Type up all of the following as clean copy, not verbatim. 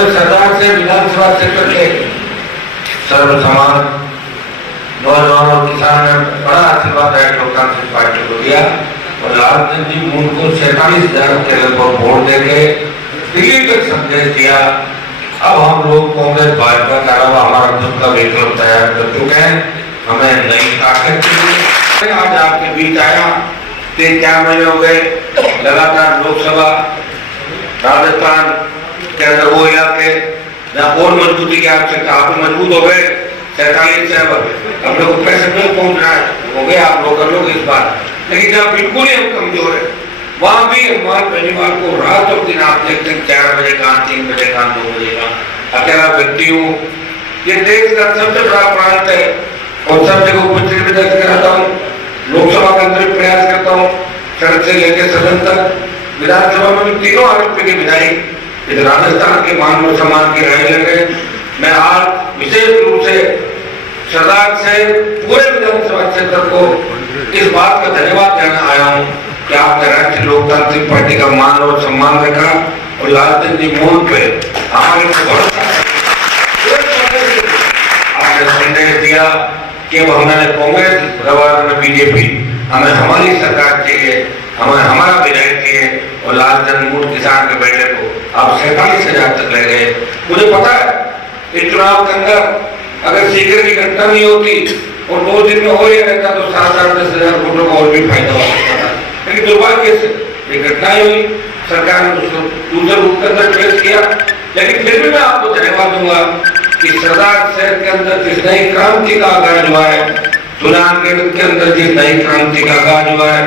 उन्होंने सरदार से विधानसभा क्षेत्र के सर्व समाज नौजवान और किसान ने बड़ा आशीर्वाद है लोकतांत्रिक पार्टी को दिया और लालचंद जी मूल को 47,000 के लगभग वोट देके दिल्ली तक संदेश दिया। अब हम लोग कांग्रेस भाजपा के अलावा हमारा खुद का विकल्प तैयार कर चुके हैं, हमें नई ताकत चाहिए। आज आपके बीच आया 3-4 महीने हो गए, लगातार लोकसभा राजस्थान के अंदर वो इलाके जहाँ और मजबूती की आवश्यकता, आप मजबूत हो गए 47 से अब लोग पैसे नहीं पहुंच रहा है, हो गए आप लोग कर लोग इस बार, लेकिन जहाँ बिल्कुल ही हम कमजोर है वहां भी हमारे परिवार को रात और दिन आप देखते हैं 4 बजे का 3 बजे का 2 बजे का अकेला व्यक्ति हूँ। ये देश का सबसे बड़ा प्रांत है और सब जगह उपस्थित भी दर्ज कराता हूँ, लोकसभा के अंदर प्रयास करता हूँ, सड़क से लेकर सदन तक, विधानसभा में भी तीनों आरोप के विधायक इस राजस्थान के मान और सम्मान की राय लगे। मैं आज विशेष रूप से सरदार से पूरे विधानसभा क्षेत्र को इस बात का धन्यवाद देना आया हूँ कि आपने राष्ट्रीय लोकतांत्रिक पार्टी का मान और सम्मान रखा और लालचंद जी मूल पे हमारे आपने संदेश दिया कि अब हमारे कांग्रेस रवाना में बीजेपी, हमें हमारी सरकार चाहिए, हमें हमारा विधायक चाहिए और लालचंद मूल किसान के बेटे को आप 47,000 तक ले गए। मुझे पता है इस चुनाव के अंदर अगर शीघ्र की घटना नहीं होती और 2 दिन में हो ही रहता तो 7-10,000 वोटों का और भी फायदा हो सकता था, लेकिन दुर्भाग्य से ये घटना ही हुई। सरकार ने उसको दूसरे रूप के अंदर पेश किया, लेकिन फिर भी मैं आपको धन्यवाद दूंगा कि सरदार शहर के अंदर जिस नई क्रांति का आगाज हुआ है, सुजानगढ़ के अंदर जिस नई क्रांति का आगाज हुआ है,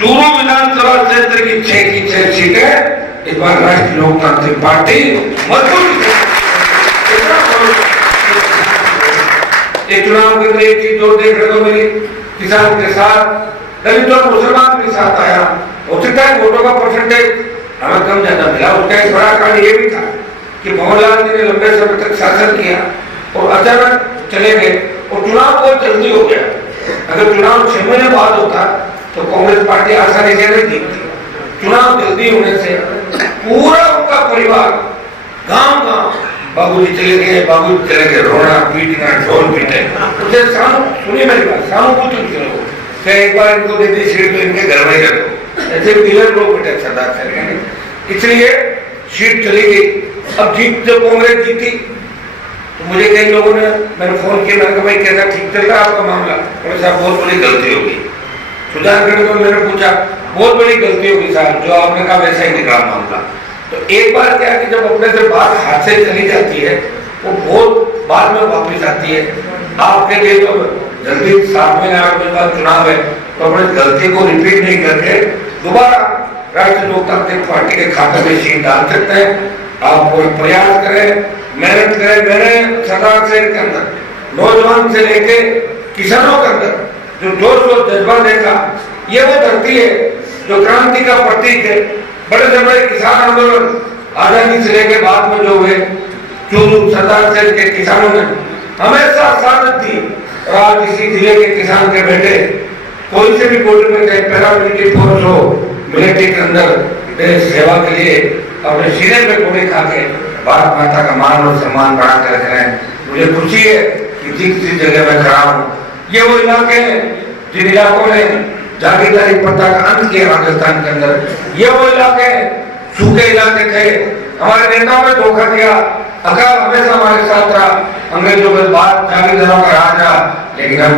चूरू विधानसभा क्षेत्र की 6 की 6 सीटें इस बार राष्ट्रीय लोकतांत्रिक पार्टी मजबूत चुनाव के लिए एक चीज जो देखने को मिली, किसान के साथ दलित और मुसलमान के साथ आया। हो सकता है वोटों का परसेंटेज हमें कम ज्यादा मिला, उसका एक बड़ा कारण ये भी था कि मोहनलाल जी ने लंबे समय तक शासन किया और अचानक चले गए और चुनाव बहुत जल्दी हो गया। अगर चुनाव 6 महीने बाद होता तो कांग्रेस पार्टी आसानी से नहीं जीतती। चुनाव जल्दी होने से पूरा उनका परिवार गांव-गांव बाबूजी चले गए, रोना पीटना ढोल पीटे, उसे सुनिए मेरी बात, सहानुभूति लोग एक बार इनको दे दी सीट तो इनके घर में रखो, ऐसे डीलर लोग बेटे सरदार साहब, इसलिए सीट चली गई। अब जीत जब कांग्रेस जीती तो मुझे कई लोगों ने मैंने फोन किया, मैंने कहा भाई कैसा ठीक चल रहा है आपका मामला? बोले साहब बहुत बड़ी गलती होगी। सुजानगढ़ में मैंने पूछा, बहुत बड़ी गलती होगी साहब, जो आपने कहा वैसा ही निकाल मामला। तो एक बार क्या कि जब अपने से बात हाथ से चली जाती है वो बहुत बाद में वापस आती है। आपके लिए तो जल्दी 7 महीने 8 महीने बाद चुनाव है, तो अपनी गलती को रिपीट नहीं करके दोबारा राष्ट्रीय लोकतांत्रिक पार्टी के खाते में सीट डाल सकते हैं। आप कोई प्रयास करें, मेहनत करें। मैंने सरदार शहर के अंदर नौजवान से लेके किसानों के अंदर जो जोश और जज्बा देखा, ये वो धरती है जो क्रांति का प्रतीक है। बड़े से बड़े किसान आंदोलन आजादी से लेके बाद में जो हुए, चूरू सरदार शहर के किसानों ने हमेशा साथ दी और आज इसी जिले के किसान के बेटे कोई से भी बॉर्डर में चाहे पैरामिलिट्री फोर्स हो, मिलिट्री के अंदर देश सेवा के लिए अपने सीने पे गोली खा के भारत माता का मान और सम्मान बढ़ा कर रख रहे हैं। मुझे खुशी है कि जिस जगह में खड़ा हूँ ये वो इलाके हैं जिन इलाकों ने जागीरदारी प्रथा का अंत किया राजस्थान के अंदर, ये वो इलाके सूखे इलाके थे। हमारे नेताओं ने धोखा दिया, अकाल हमेशा हमारे साथ रहा, अंग्रेजों के बाद जागीरदारों का राज रहा, लेकिन हम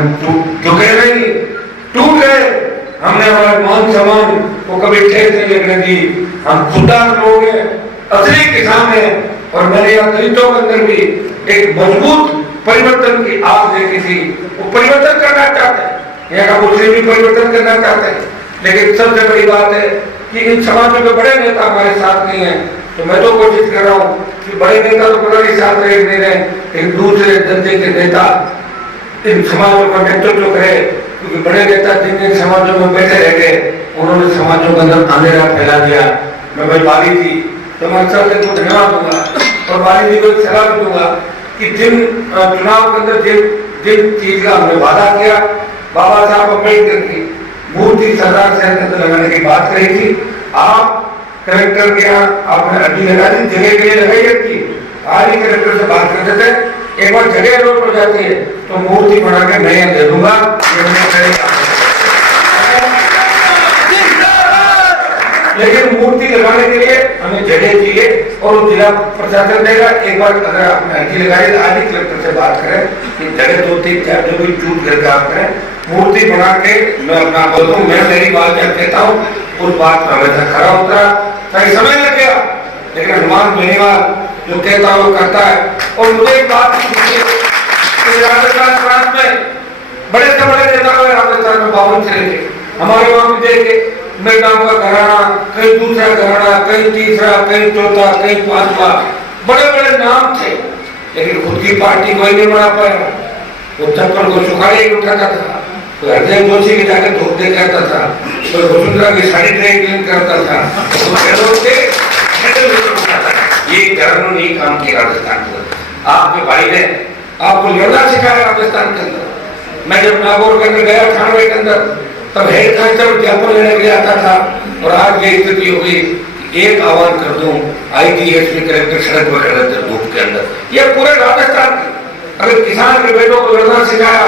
झुके नहीं, टूट गए। हमने हमारे मान सम्मान को कभी ठेस नहीं लगने दी। हम खुददार लोग हैं, असली किसान हैं और मैंने यहाँ दलितों के अंदर भी एक मजबूत परिवर्तन की आग देखी थी। वो परिवर्तन करना चाहते हैं, यहाँ का मुस्लिम भी परिवर्तन करना चाहते हैं, लेकिन सबसे बड़ी बात है कि इन समाजों के बड़े नेता हमारे साथ नहीं है। तो मैं तो कोशिश कर रहा हूँ कि बड़े नेता तो पता नहीं साथ रहे नहीं रहे, एक दूसरे दर्जे के नेता इन समाजों का नेतृत्व करे, क्योंकि बड़े नेता जिन जिन समाजों में बैठे रह गए उन्होंने समाजों के अंदर अंधेरा फैला दिया। मैं भाई बाली जी समाज साहब को धन्यवाद दूंगा और बाली जी को एक सलाह भी दूंगा कि जिन चुनाव के अंदर जिन चीज का हमने वादा किया, बाबा साहब अम्बेडकर की मूर्ति सरदार शहर के अंदर लगाने की बात कही थी, आप कलेक्टर के यहाँ आपने अर्जी लगा दी, जगह के लिए लगाई रखी आज ही कलेक्टर से बात करते थे, एक बार जगह रोड हो जाती है तो मूर्ति बना के मैं यहाँ दे दूंगा, लेकिन मूर्ति लगाने के लिए हमें जगह चाहिए और जिला प्रशासन देगा। एक बार अगर आपने अर्जी लगाई तो आज ही कलेक्टर से बात करें कि जगह 2-3 4 जो भी चूक करके आप करें, मूर्ति बना के मैं अपना बोल दूं, मैं मेरी बात जब कहता हूँ उस बात पर हमेशा खड़ा उतरा, सही समय लग गया, लेकिन हनुमान बेनीवाल जो कहता है वो करता है। और मुझे एक बात राजस्थान प्रांत में बड़े से बड़े नेता हुए, राजस्थान में 52 चले थे, हमारे वहां भी देखे मेरे नाम का घराना, कहीं दूसरा घराना, कहीं तीसरा, कहीं चौथा, कहीं पांचवा, बड़े बड़े नाम थे, लेकिन खुद की पार्टी कोई नहीं बना पाया। वो चप्पल को सुखाड़े ही उठाता था, कोई हृदय जोशी के जाकर धोते करता था, कोई वसुंधरा की साड़ी ड्राई करता था, ये घरानों ने काम किया राजस्थान के अंदर। आपके भाई ने आपको लड़ना सिखाया राजस्थान के अंदर। मैं जब नागौर के अंदर गया 98 के अंदर, तब हेड कांस्टेबल ज्ञापन लेने के लिए आता था, और आज ये स्थिति हो गई, एक आह्वान कर दूं, IGSP कलेक्टर सड़क पर खड़े थे धूप के अंदर। ये पूरे राजस्थान के अगर किसान के बेटों को लड़ना सिखाया,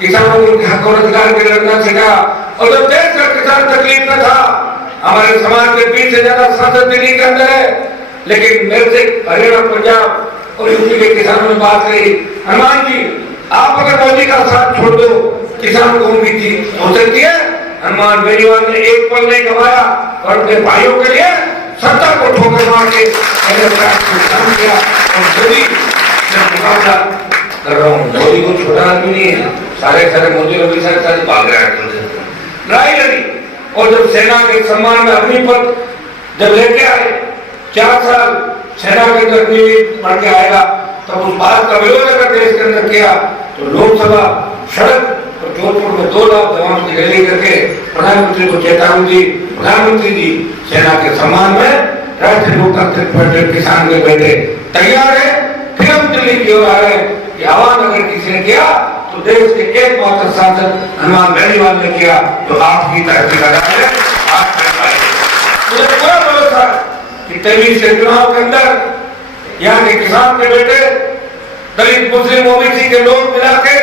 किसानों को हक और अधिकार के लड़ना सिखाया, और जब देश का किसान तकलीफ में था, हमारे समाज के 20 से ज्यादा सांसद दिल्ली के अंदर है, लेकिन मेरे से हरियाणा, पंजाब और यूपी के किसानों ने बात कही, हनुमान जी आप अगर मोदी का साथ छोड़ दो, किसान कौन की जीत हो सकती है। हनुमान बेनीवाल ने एक पल नहीं गवाया और अपने भाइयों के लिए सत्ता को ठोकर मार के काम किया। और मोदी मैं मुकाबला कर रहा हूँ, मोदी को छोटा आदमी नहीं है, सारे मोदी रवि साथ भाग रहा है लड़ाई लड़ी। और जब सेना के सम्मान में अग्निपथ जब लेके आए, 4 साल सेना के अंदर पढ़ के आएगा, तब उस बात का विरोध अगर देश के अंदर किया तो लोकसभा सड़क और जोधपुर में 2 लाख जवानों की रैली करके प्रधानमंत्री को चेतावनी दी, प्रधानमंत्री जी सेना के सम्मान में राष्ट्रीय लोकतांत्रिक पार्टी किसान के बेटे तैयार है, फिर हम दिल्ली की ओर आ रहे हैं। आह्वान अगर किसी ने किया तो देश के एकमात्र सांसद हनुमान बेनीवाल ने किया, तो आपकी तरक्की का राज है, आप कर पाएंगे। मुझे पूरा भरोसा कि 23 के चुनाव के अंदर यहाँ के किसान के बेटे, दलित, मुस्लिम, ओबीसी के लोग मिला के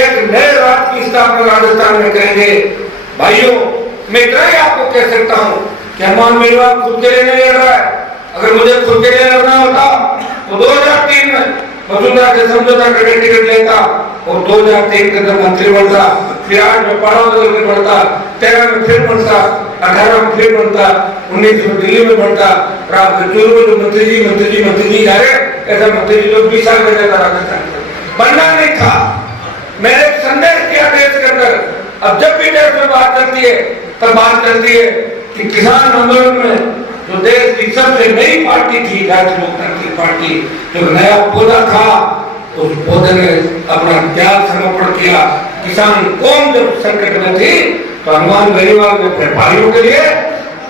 एक नए राज की स्थापना राजस्थान में करेंगे। भाइयों, मैं इतना ही आपको कह सकता हूँ कि हनुमान बेनीवाल खुद के लिए नहीं लड़ रहा है। अगर मुझे खुद के लिए लड़ना होता तो 2003 में वसुंधरा के समझौता करके टिकट लेता और 2003 के अंदर मंत्री बनता, फिर 8 में पाड़ा बदल के बढ़ता, 13 में फिर बनता, 18 में फिर बनता, 19 में दिल्ली में बनता, और आपके चूरू में जो मंत्री जी जा रहे, ऐसा मंत्री जी लोग 20 साल में रहता राजस्थान बनना नहीं था। मैंने एक संदेश किया देश के अंदर, अब जब भी देश में बात करती है तब बात करती है कि किसान आंदोलन में जो देश की सबसे नई पार्टी थी, राष्ट्रीय लोकतांत्रिक पार्टी, जो नया पौधा था, उस पौधे ने अपना त्याग समर्पण किया। किसान कौन जब संकट में थी तो हनुमान बेनीवाल ने अपने भाइयों के लिए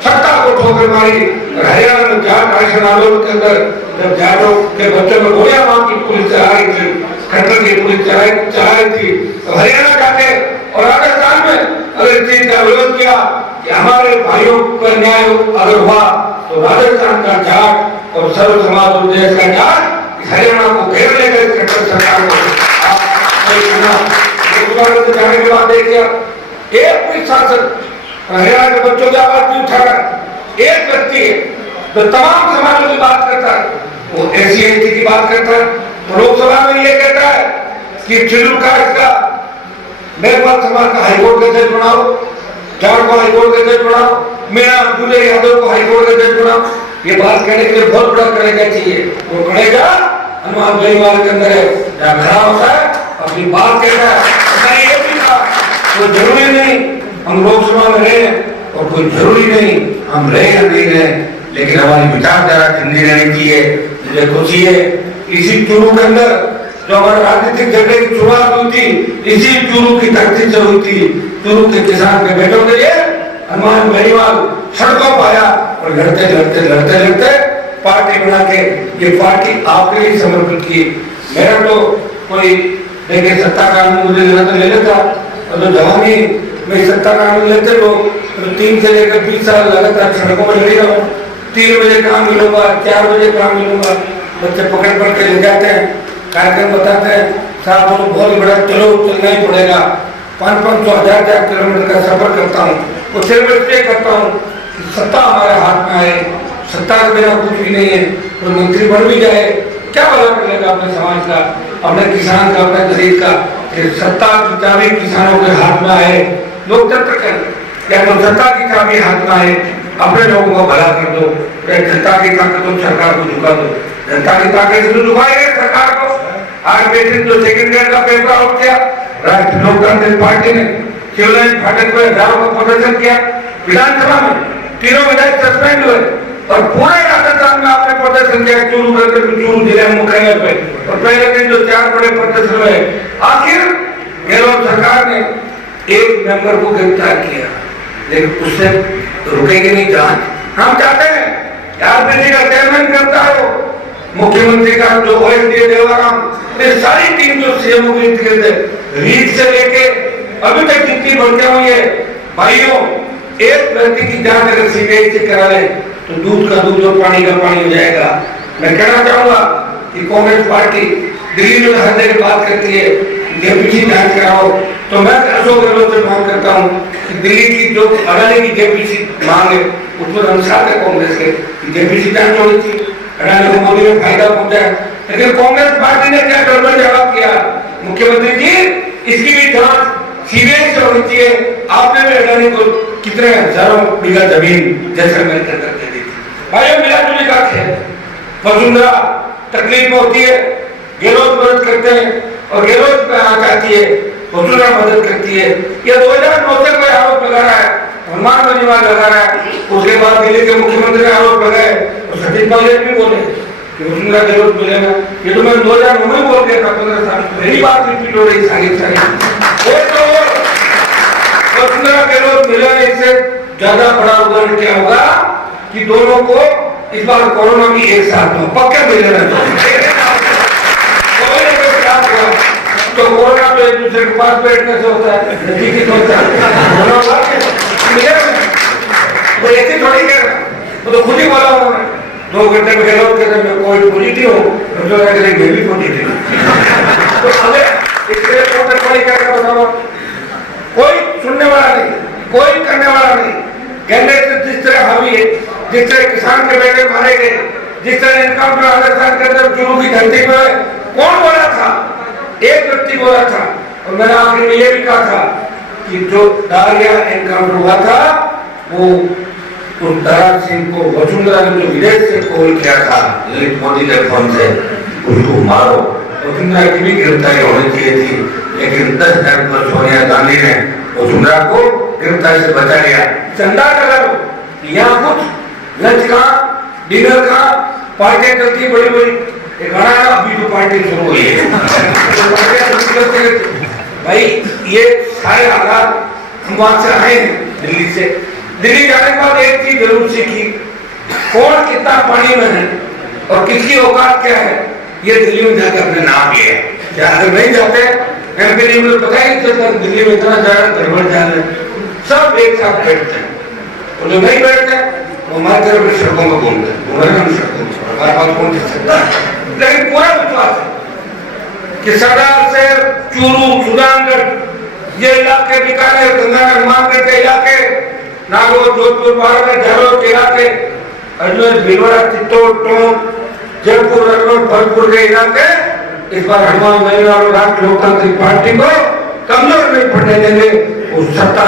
सत्ता को ठोकर मारी। हरियाणा में जाट राशन आंदोलन के अंदर जब जाटों के बच्चों में गोलियां मार की पुलिस चला रही थी, खट्टर की पुलिस चला रही थी, तो हरियाणा जाके और राजस्थान में अगर इस चीज का विरोध किया कि हमारे भाइयों पर न्याय अगर हुआ तो राजस्थान का जाट और सर्व समाज और देश का जाट हरियाणा को घेर लेकर सरकार को जाने के बाद देखिए एक भी सांसद हरियाणा के बच्चों की आवाज नहीं उठा रहा। एक व्यक्ति है जो तमाम समाजों की बात करता है, वो SC/ST की बात करता है, तो लोकसभा में ये कहता है कि शेड्यूल कास्ट का मेघवाल समाज का हाईकोर्ट का जज बनाओ, जाट को हाईकोर्ट का जज बनाओ, मीणा गुजर यादव को हाईकोर्ट का जज बनाओ। ये बात कहने के लिए बहुत बड़ा करेगा चाहिए, वो करेगा हनुमान बेनीवाल के अंदर है, खड़ा होता है अपनी बात कहता है। ये भी था कोई जरूरी नहीं हम लोकसभा में रहे और कोई जरूरी नहीं हम रहे या नहीं रहे, लेकिन हमारी विचारधारा ठंडी रहनी चाहिए। मुझे खुशी है इसी चूरू के अंदर जो हमारे राजनीतिक झगड़े की शुरुआत हुई थी, इसी चूरू की धरती से हुई थी। चूरू के किसान के बेटों के लिए हनुमान बेनीवाल सड़कों पर आया और लड़ते पार्टी बना के ये पार्टी आपके लिए समर्पित की। मेरा तो कोई देखे सत्ता कानून मुझे लेना तो ले लेता, और जो जवानी में सत्ता कानून लेते लोग तो 3 से लेकर 20 साल लगातार सड़कों पर लड़ी रहा हूँ। 3 बजे काम मिलूंगा, 4 बजे काम मिलूंगा, बच्चे पकड़ पकड़ के ले जाते हैं, कार्यक्रम बताते हैं, साहब बोलो बहुत बड़ा, चलो चलना ही पड़ेगा, 500-500 1000 किलोमीटर का सफर करता हूँ, वो सिर्फ इसलिए करता हूँ कि सत्ता हमारे हाथ में आए, सत्ता के बिना कुछ भी नहीं है, तो मंत्री बन भी जाए क्या भला करेगा अपने समाज का, अपने किसान का, अपने गरीब का, सत्ता की चाबी किसानों के हाथ में आए, लोकतंत्र कर या तो सत्ता की चाबी हाथ में आए, अपने लोगों को भला कर दो, जनता की ताकत तो सरकार को झुका दो, जनता की ताकत से तो झुकाएंगे सरकार को। आज बेटे जो सेकंड ईयर का पेपर आउट किया, राष्ट्रीय लोकतांत्रिक पार्टी ने शिवराज फाटक पर हजारों का प्रदर्शन किया, विधानसभा में 3 विधायक सस्पेंड हुए और पूरे राजस्थान में आपने प्रदर्शन किया, चूरू जिले मुख्यालय पे, और पहले दिन जो 4 बड़े प्रदर्शन हुए, आखिर गहलोत सरकार ने एक मेंबर को गिरफ्तार किया, लेकिन उससे रुकेगी नहीं जांच। हम चाहते हैं आरपीसी का चेयरमैन गिरफ्तार हो, मुख्यमंत्री का जो ओएसडी देवाराम, ये सारी टीम जो सीएम की रीड से लेके अभी तक जितनी भर्तियां हुई है, भाइयों एक व्यक्ति की जांच अगर सीबीआई से करा ले तो दूध का दूध और पानी का पानी हो जाएगा। मैं कहना चाहूंगा कि कांग्रेस पार्टी दिल्ली में हर जगह बात करती है जेपीसी जांच कराओ, तो मैं अशोक गहलोत से मांग करता हूँ कि दिल्ली की जो अडानी की जेपीसी मांग है उसमें हम साथ है कांग्रेस के, जेपीसी जांच होनी चाहिए, अडानी को मोदी में फायदा पहुंचा है, लेकिन कांग्रेस पार्टी ने क्या गड़बड़ जवाब किया, मुख्यमंत्री जी इसकी भी जांच सीबीआई से होनी चाहिए, आपने भी अडानी को कितने हजारों बीघा जमीन जैसलमेर के अंदर दे दी थी। भाइयों मिला जुली का खेल, वसुंधरा तकलीफ में होती है, गहलोत मदद करते हैं और गहलोत पे आ जाती है, वसुंधरा मदद करती है। ये 2009 से कोई आरोप लगा रहा है, हनुमान बनीवाल लगा रहा है, उसके बाद दिल्ली के मुख्यमंत्री ने आरोप लगाए और सचिन पायलट भी बोले कि वसुंधरा गहलोत मिलेगा, ये तो मैं 2009 में बोल गया था, 15 साल मेरी बात रिपीट हो रही सारी। वसुंधरा गहलोत मिलने से ज्यादा बड़ा उदाहरण क्या होगा कि दोनों को इस बार कोरोना भी एक साथ में पक्का मिलेगा, तो कोरोना तो एक दूसरे के पास बैठने से होता है, नजदीकी होता है, वो ऐसे थोड़ी कर, वो तो खुद ही बोला उन्होंने 2 घंटे में गहलोत कहते मैं कोविड पॉजिटिव हूँ, मैं भी पॉजिटिव हूँ, तो हमें इसलिए बताओ कोई सुनने वाला नहीं, कोई करने वाला नहीं। कैंडिडेट से जिस तरह हावी है, जिस तरह किसान के बेटे मारे गए, जिस तरह इनकाउंटर राजस्थान के अंदर चूरू की धरती पर कौन बोला था, एक व्यक्ति बोला था, और मैंने आखिर में ये भी कहा था कि जो दारिया एनकाउंटर हुआ था वो उस दारा सिंह को वसुंधरा ने जो विदेश से कॉल किया था ललित मोदी के फोन से, उसको मारो, वसुंधरा की भी गिरफ्तारी होनी चाहिए थी, लेकिन 10 तारीख को सोनिया गांधी ने वसुंधरा को गिरफ्तारी से बचा लिया। चंदा कलर यहाँ कुछ लंच का डिनर का पार्टियां चलती बड़ी बड़ी, अभी तो पार्टी शुरू हुई है भाई, ये सारे हालात हम वहां से आए हैं दिल्ली से, दिल्ली जाने के बाद एक चीज जरूर सीखी, कौन कितना पानी में है और किसकी औकात क्या है, ये दिल्ली में जाकर अपने नाम लिया है। अगर नहीं जाते एमपी ने पता ही चलता दिल्ली में इतना ज्यादा गड़बड़ जाल है, सब एक साथ बैठते हैं, और जो नहीं बैठते वो हमारे तरफ सड़कों में घूमते हैं, हमारे पास कौन जा सकता है, लेकिन पूरा विश्वास है कि सरदार से चूरू सुजानगढ़ ये इलाके, बीकानेर गंगानगर मानगढ़ के इलाके, नागौर जोधपुर बाड़मेर झालोर के इलाके, अजमेर भीलवाड़ा चित्तौड़ टोंक जयपुर रतलाम भरतपुर के इलाके इस बार हनुमान बनीवाल और राष्ट्रीय लोकतांत्रिक पार्टी को कमजोर नहीं पड़ने देंगे। उस सत्ता